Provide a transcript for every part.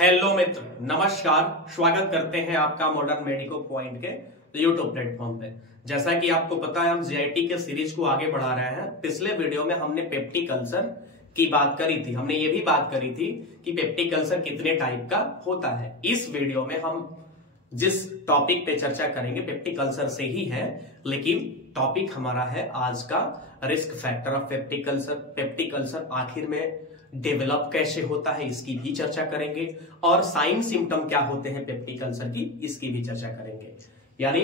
Hello मित्र, नमस्कार। स्वागत करते हैं आपका मॉडर्न मेडिको पॉइंट के यूट्यूब प्लेटफॉर्म पे। जैसा कि आपको पता है, हम जीआईटी के सीरीज को आगे बढ़ा रहे हैं। पिछले वीडियो में हमने पेप्टिक अल्सर की बात करी थी। हमने ये भी बात करी थी कि पेप्टिक अल्सर कितने टाइप का होता है। इस वीडियो में हम जिस टॉपिक पे चर्चा करेंगे पेप्टिक अल्सर से ही है, लेकिन टॉपिक हमारा है आज का risk factor of peptic ulcer. Peptic ulcer आखिर में डेवलप कैसे होता है इसकी भी चर्चा करेंगे, और साइन सिम्टम क्या होते हैं पेप्टिक अल्सर की इसकी भी चर्चा करेंगे। यानी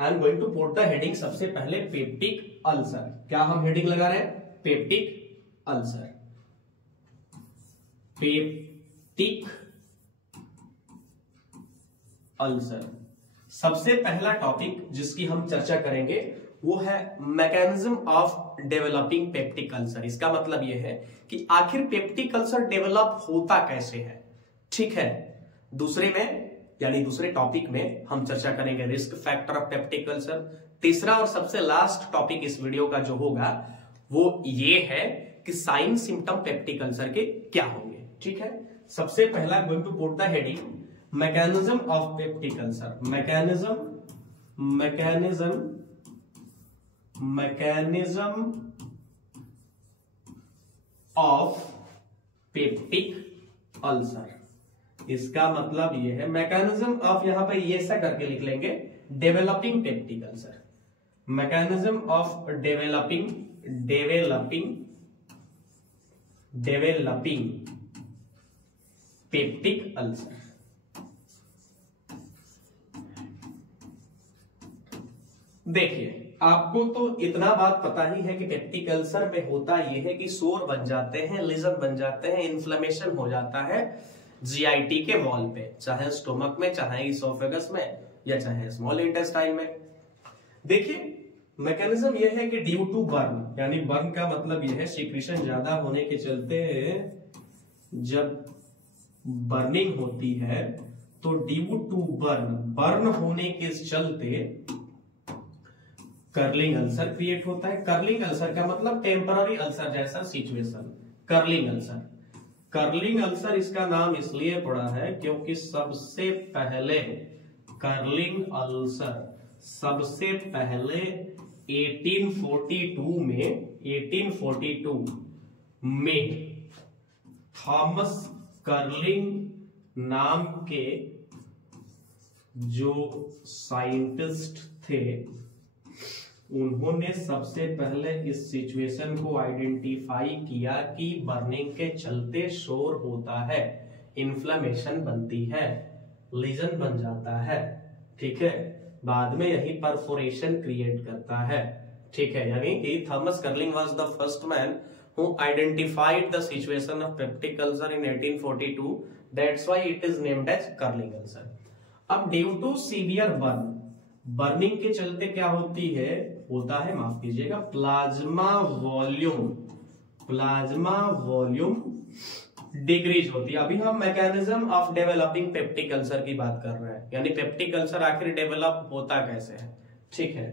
I am going to put the heading सबसे पहले पेप्टिक अल्सर। क्या हम हेडिंग लगा रहे हैं? Peptic ulcer. पेप्टिक अल्सर सबसे पहला टॉपिक जिसकी हम चर्चा करेंगे वो है mechanism of developing peptic ulcer. इसका मतलब यह है कि आखिर पेप्टिक अल्सर डेवलप होता कैसे है। ठीक है, दूसरे टॉपिक में हम चर्चा करेंगे risk factor of peptic ulcer. तीसरा और सबसे लास्ट टॉपिक इस वीडियो का जो होगा वो ये है कि साइन सिम्टम पेप्टिक अल्सर के क्या होंगे। ठीक है, सबसे पहला going to put the heading mechanism of peptic ulcer. Mechanism of peptic ulcer. इसका मतलब यह है मैकेनिज्म ऑफ, यहां पर ये ऐसा करके लिख लेंगे, developing peptic ulcer. Mechanism of developing peptic ulcer. देखिए, आपको तो इतना बात पता ही है कि पेप्टिक अल्सर में होता यह है कि सोर बन जाते हैं, लीजन बन जाते हैं, इन्फ्लेमेशन हो जाता है जीआईटी के वॉल पे, चाहे स्टोमक में, चाहे इसोफेगस में, या चाहे स्मॉल इंटेस्टाइन में। देखिए, मैकेनिज्म यह है कि ड्यू टू बर्न, यानी बर्न का मतलब यह है सिक्रीशन ज्यादा होने के चलते जब बर्निंग होती है तो ड्यू टू बर्न होने के चलते कर्लिंग अल्सर क्रिएट होता है। कर्लिंग अल्सर का मतलब टेम्पररी अल्सर जैसा सिचुएशन, कर्लिंग अल्सर इसका नाम इसलिए पड़ा है क्योंकि सबसे पहले कर्लिंग अल्सर 1842 में थॉमस कर्लिंग नाम के जो साइंटिस्ट थे उन्होंने सबसे पहले इस सिचुएशन को आइडेंटिफाई किया कि बर्निंग के चलते शोर होता है, इन्फ्लेमेशन बनती है, लीजन बन जाता है। ठीक है, बाद में यही परफोरेशन क्रिएट करता है। ठीक है, यानी कि Thomas curling was the first man who identified the situation of peptic ulcer in 1842. That's why it is named as curling ulcer. अब due to severe बर्निंग के चलते क्या होता है माफ कीजिएगा, प्लाज्मा वॉल्यूम डिक्रीज होती है। अभी हम mechanism of developing peptic ulcer की बात कर रहे हैं, यानी पेप्टिक अल्सर आखिर डेवलप होता कैसे है। ठीक है,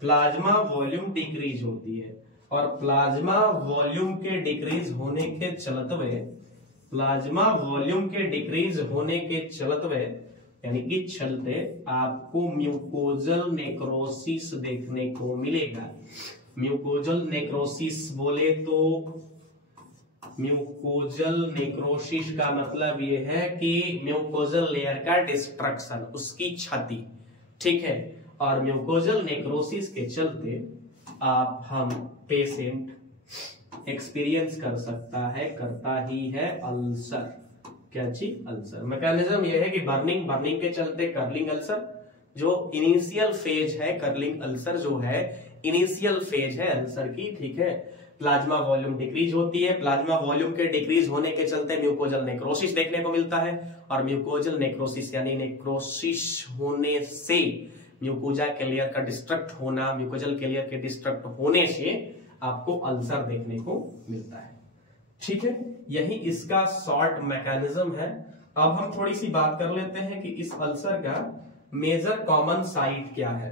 प्लाज्मा वॉल्यूम डिक्रीज होती है, और प्लाज्मा वॉल्यूम के डिक्रीज होने के चलते यानी कि चलते आपको म्यूकोजल नेक्रोसिस देखने को मिलेगा। म्यूकोजल नेक्रोसिस बोले तो म्यूकोजल नेक्रोसिस का मतलब यह है कि म्यूकोजल लेयर का डिस्ट्रक्शन, उसकी क्षति। ठीक है, और म्यूकोजल नेक्रोसिस के चलते हम पेशेंट एक्सपीरियंस करता ही है अल्सर। क्या चीज? अल्सर। मैकेनिज्म यह है कि बर्निंग के चलते कर्लिंग अल्सर, जो इनिशियल फेज है, कर्लिंग अल्सर जो है इनिशियल फेज है अल्सर की। ठीक है, प्लाज्मा वॉल्यूम डिक्रीज होती है, प्लाज्मा वॉल्यूम के डिक्रीज होने के चलते म्यूकोजल नेक्रोसिस देखने को मिलता है, और म्यूकोजल नेक्रोसिस यानी नेक्रोसिस होने से म्यूकोजा क्लियर का डिस्ट्रक्ट होना, म्यूकोजल क्लियर के डिस्ट्रक्ट होने से आपको अल्सर देखने को मिलता है। ठीक है, यही इसका शॉर्ट मैकेनिज्म है। अब हम थोड़ी सी बात कर लेते हैं कि इस अल्सर का मेजर कॉमन साइट क्या है।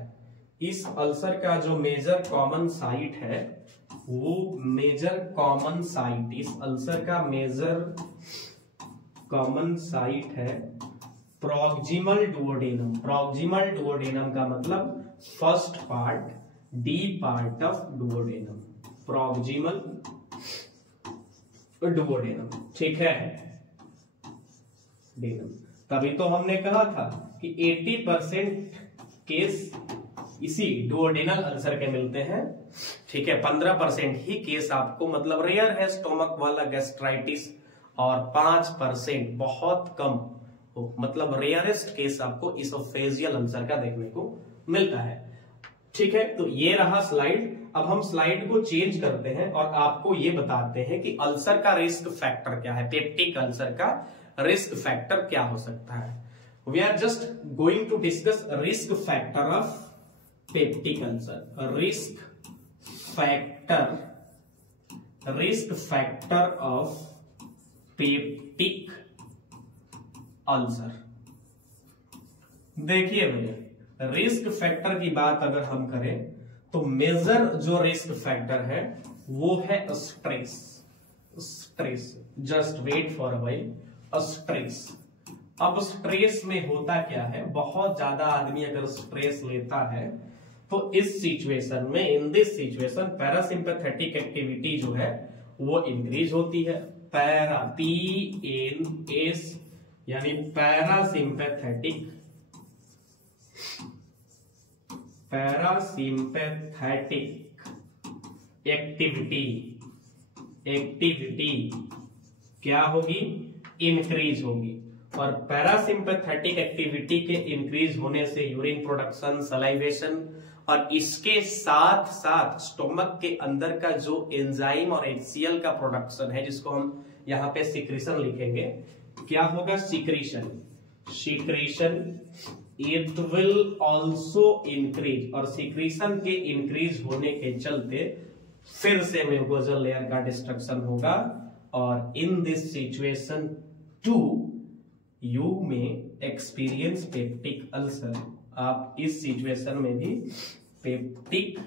इस अल्सर का जो मेजर कॉमन साइट है वो मेजर कॉमन साइट, इस अल्सर का मेजर कॉमन साइट है प्रॉक्सिमल डुओडेनम। प्रॉक्सिमल डुओडेनम का मतलब first part, D part of duodenum, proximal duodenum, ठीक है, डेनम। तभी तो हमने कहा था कि 80% केस इसी डुओडेनल अल्सर के मिलते हैं, ठीक है। 15% ही केस आपको मतलब रेयर है स्टोमक वाला गैस्ट्राइटिस, और 5% बहुत कम मतलब रेयरेस्ट केस आपको इसोफेजियल अल्सर का देखने को मिलता है, ठीक है। तो ये रहा स्लाइड। अब हम स्लाइड को चेंज करते हैं और आपको ये बताते हैं कि अल्सर का रिस्क फैक्टर क्या है, पेप्टिक अल्सर का रिस्क फैक्टर क्या हो सकता है। We are just going to discuss risk factor of peptic ulcer. Risk factor of peptic ulcer. देखिए भैया, रिस्क फैक्टर की बात अगर हम करें तो मेजर जो रिस्क फैक्टर है वो है stress. Just wait for a while. Stress. अब स्ट्रेस में होता क्या है, बहुत ज्यादा आदमी अगर स्ट्रेस लेता है तो इस सिचुएशन में, इन दिस सिचुएशन, पैरासिम्पैथेटिक एक्टिविटी जो है वो इंक्रीज होती है। PNS यानी पैरासिम्पैथेटिक एक्टिविटी क्या होगी, इंक्रीज होगी। और पैरासिम्पैथेटिक एक्टिविटी के इंक्रीज होने से यूरिन प्रोडक्शन, सलाइवेशन, और इसके साथ साथ स्टोमक के अंदर का जो एंजाइम और HCl का प्रोडक्शन है, जिसको हम यहां पे सिक्रीशन लिखेंगे, क्या होगा, secretion it will also increase. और सिक्रीशन के इंक्रीज होने के चलते फिर से म्यूकोजल लेयर का डिस्ट्रक्शन होगा, और in this situation to you में एक्सपीरियंस पेप्टिक अल्सर। आप इस सिचुएशन में भी पेप्टिक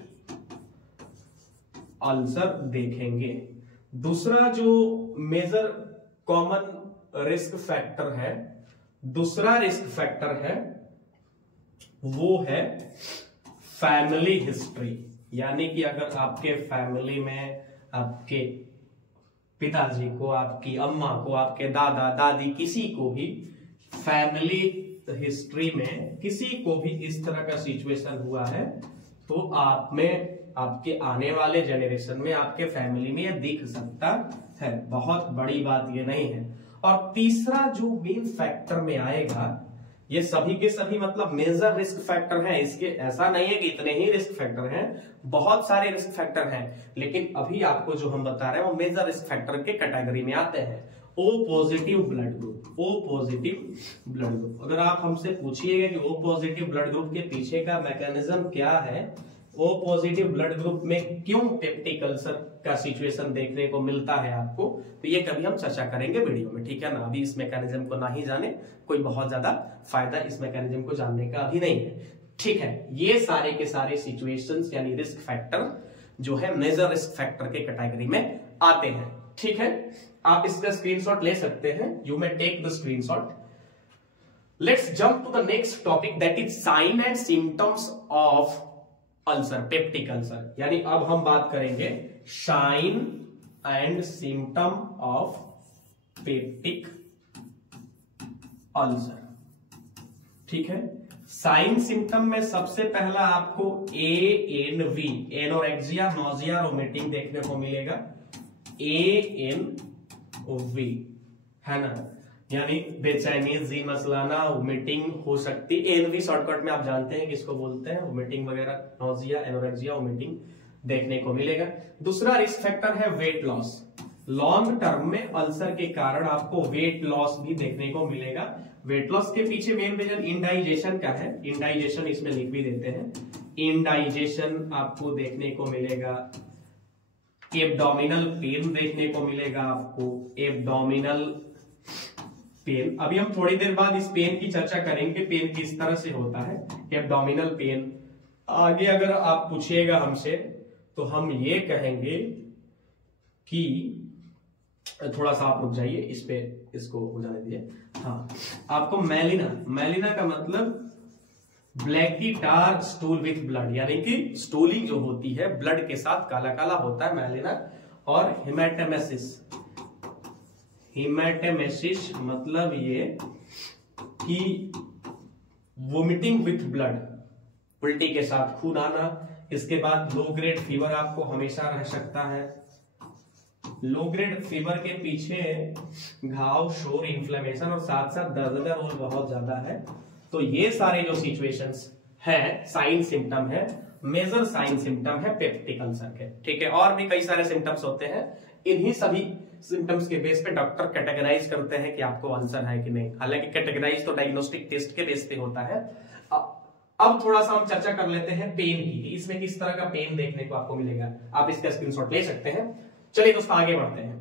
अल्सर देखेंगे। दूसरा जो मेजर कॉमन रिस्क फैक्टर है, दूसरा रिस्क फैक्टर है वो है फैमिली हिस्ट्री। यानी कि अगर आपके फैमिली में आपके पिताजी को, आपकी अम्मा को, आपके दादा दादी, किसी को भी फैमिली हिस्ट्री में किसी को भी इस तरह का सिचुएशन हुआ है, तो आप में, आपके आने वाले जनरेशन में, आपके फैमिली में यह दिख सकता है। बहुत बड़ी बात ये नहीं है। और तीसरा जो मेन फैक्टर में आएगा, ये सभी के सभी मतलब मेजर रिस्क फैक्टर हैं। इसके ऐसा नहीं है कि इतने ही रिस्क फैक्टर हैं, बहुत सारे रिस्क फैक्टर हैं, लेकिन अभी आपको जो हम बता रहे हैं वो मेजर रिस्क फैक्टर के कैटेगरी में आते हैं। O positive blood group, O positive blood group. अगर आप हमसे पूछिएगा कि O पॉजिटिव ब्लड ग्रुप के पीछे का मैकेनिज्म क्या है, O पॉजिटिव ब्लड ग्रुप में क्यों पेप्टिक अल्सर का सिचुएशन देखने को मिलता है आपको, तो ये कभी हम चर्चा करेंगे वीडियो में, ठीक है ना। अभी इस मैकेनिज्म को ना ही जाने, कोई बहुत ज्यादा फायदा इस मैकेनिज्म को जानने का अभी नहीं है, ठीक है। ये सारे के सारे सिचुएशंस यानी रिस्क फैक्टर जो है मेजर रिस्क फैक्टर के कैटेगरी में आते हैं, ठीक है। आप इसका स्क्रीनशॉट ले सकते हैं, you may take the screenshot. Let's jump to the next topic, that is sign and symptoms of ulcer, peptic ulcer. यानी अब हम बात करेंगे sign and symptom of peptic ulcer, ठीक है। साइन सिम्टम में सबसे पहला आपको ANV, एनोरेक्सिया, नोजिया, वोमिटिंग देखने को मिलेगा। ANV है ना, यानी बेचैनी, जी मसलाना, वोमिटिंग हो सकती है। ANV शॉर्टकट में आप जानते हैं किसको बोलते हैं, वोमिटिंग वगैरह, नोजिया, एनोरेक्सिया, वोमिटिंग देखने को मिलेगा। दूसरा रिस्क फैक्टर है वेट लॉस। लॉन्ग टर्म में अल्सर के कारण आपको वेट लॉस भी देखने को मिलेगा। वेट लॉस के पीछे मेन रीजन इंडाइजेशन का है, इंडाइजेशन इसमें लिख भी देते हैं। इंडाइजेशन आपको देखने को मिलेगा। एब्डोमिनल पेन देखने को मिलेगा आपको, एब्डोमिनल पेन। अभी हम थोड़ी देर बाद इस पेन की चर्चा करेंगे, पेन किस तरह से होता है, एब्डोमिनल पेन। आगे अगर आप पूछिएगा हमसे तो हम ये कहेंगे कि थोड़ा सा आप रुक जाइए, इस पे इसको हो जाने दीजिए। हाँ, आपको मेलिना का मतलब Blackie dark stool with blood, यानी कि स्टूलिंग जो होती है ब्लड के साथ काला काला होता है मेलिना। और हिमेटेमेसिस मतलब ये कि वोमिटिंग विथ ब्लड, उल्टी के साथ खून आना। इसके बाद लो ग्रेड फीवर आपको हमेशा रह सकता है। लो ग्रेड फीवर के पीछे घाव, शोर, इन्फ्लेमेशन और साथ साथ दर्द का रोल बहुत ज्यादा है। तो ये सारे जो सिचुएशंस है, साइन सिम्टम है, मेजर साइन सिम्टम है पेप्टिक अल्सर के, ठीक है। और भी कई सारे सिम्टम्स होते हैं, इन्हीं सभी सिम्टम्स के बेस पे डॉक्टर कैटेगराइज करते हैं कि आपको अल्सर है कि नहीं। हालांकि कैटेगराइज तो डायग्नोस्टिक टेस्ट के बेस पे होता है। अब थोड़ा सा हम चर्चा कर लेते हैं पेन की, इसमें किस तरह का पेन देखने को आपको मिलेगा। आप इसका स्क्रीनशॉट ले सकते हैं। चलिए दोस्तों आगे बढ़ते हैं।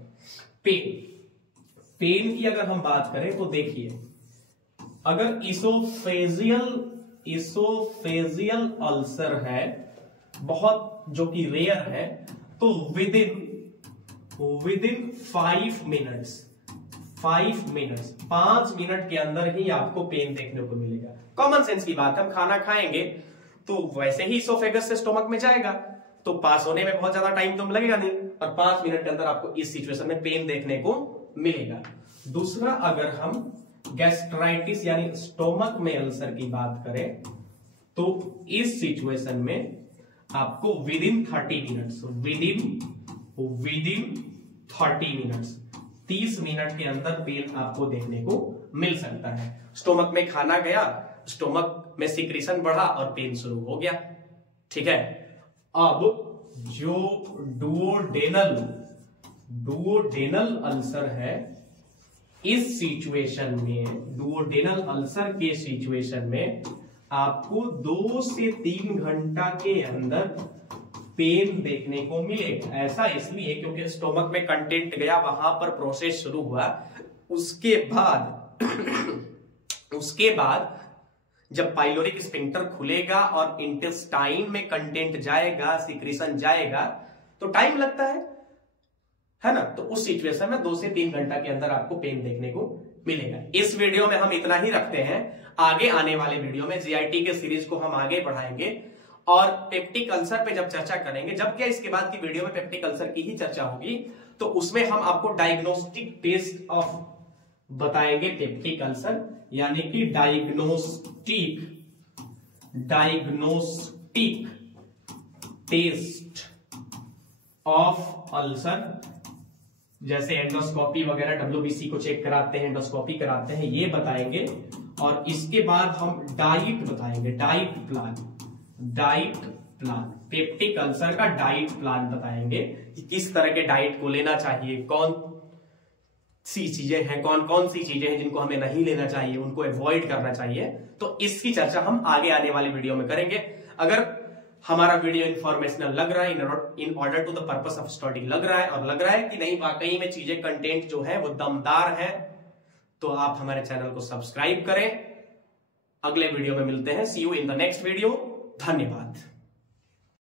पेन की अगर हम बात करें तो देखिए, अगर इसोफेजियल अल्सर है बहुत, जो कि रेयर है, तो विदिन 5 मिनट के अंदर ही आपको पेन देखने को मिलेगा। कॉमन सेंस की बात है, हम खाना खाएंगे तो वैसे ही इसोफेगस से स्टोमक में जाएगा, तो पास होने में बहुत ज्यादा टाइम तो लगेगा नहीं, और 5 मिनट के अंदर आपको इस सिचुएशन में पेन देखने को मिलेगा। दूसरा, अगर हम गैस्ट्राइटिस यानी स्टोमक में अल्सर की बात करें, तो इस सिचुएशन में आपको विदिन 30 मिनट्स 30 मिनट के अंदर पेन आपको देखने को मिल सकता है। स्टोमक में खाना गया, स्टोमक में सिक्रीशन बढ़ा और पेन शुरू हो गया, ठीक है। अब जो डुओडेनल अल्सर है, इस सिचुएशन में, डुओडेनल अल्सर के सिचुएशन में आपको 2 से 3 घंटा के अंदर पेन देखने को मिलेगा। ऐसा इसलिए क्योंकि स्टोमक में कंटेंट गया, वहां पर प्रोसेस शुरू हुआ, उसके बाद जब पाइलोरिक स्फिंक्टर खुलेगा और इंटेस्टाइन में कंटेंट जाएगा, सिक्रीशन जाएगा, तो टाइम लगता है ना। तो उस सिचुएशन में 2 से 3 घंटा के अंदर आपको पेन देखने को मिलेगा। इस वीडियो में हम इतना ही रखते हैं। आगे आने वाले वीडियो में जीआईटी के सीरीज को हम आगे बढ़ाएंगे और पेप्टिक अल्सर पे जब चर्चा करेंगे, जब क्या इसके बाद की वीडियो में पेप्टिक अल्सर की ही चर्चा होगी, तो उसमें हम आपको डायग्नोस्टिक टेस्ट ऑफ बताएंगे पेप्टिक अल्सर, यानी कि डायग्नोस्टिक टेस्ट ऑफ अल्सर, जैसे एंडोस्कोपी वगैरह WBC को चेक कराते हैं, एंडोस्कोपी कराते हैं, ये बताएंगे। और इसके बाद हम डाइट बताएंगे, डाइट प्लान, पेप्टिक अल्सर का डाइट प्लान बताएंगे कि किस तरह के डाइट को लेना चाहिए, कौन सी चीजें हैं, कौन सी चीजें हैं जिनको हमें नहीं लेना चाहिए, उनको अवॉइड करना चाहिए। तो इसकी चर्चा हम आगे आने वाली वीडियो में करेंगे। अगर हमारा वीडियो इंफॉर्मेशनल लग रहा है, in order to the purpose of study लग रहा है, और लग रहा है कि नहीं वाकई में चीजें, कंटेंट जो है वो दमदार है, तो आप हमारे चैनल को सब्सक्राइब करें। अगले वीडियो में मिलते हैं। See you in the next video. धन्यवाद।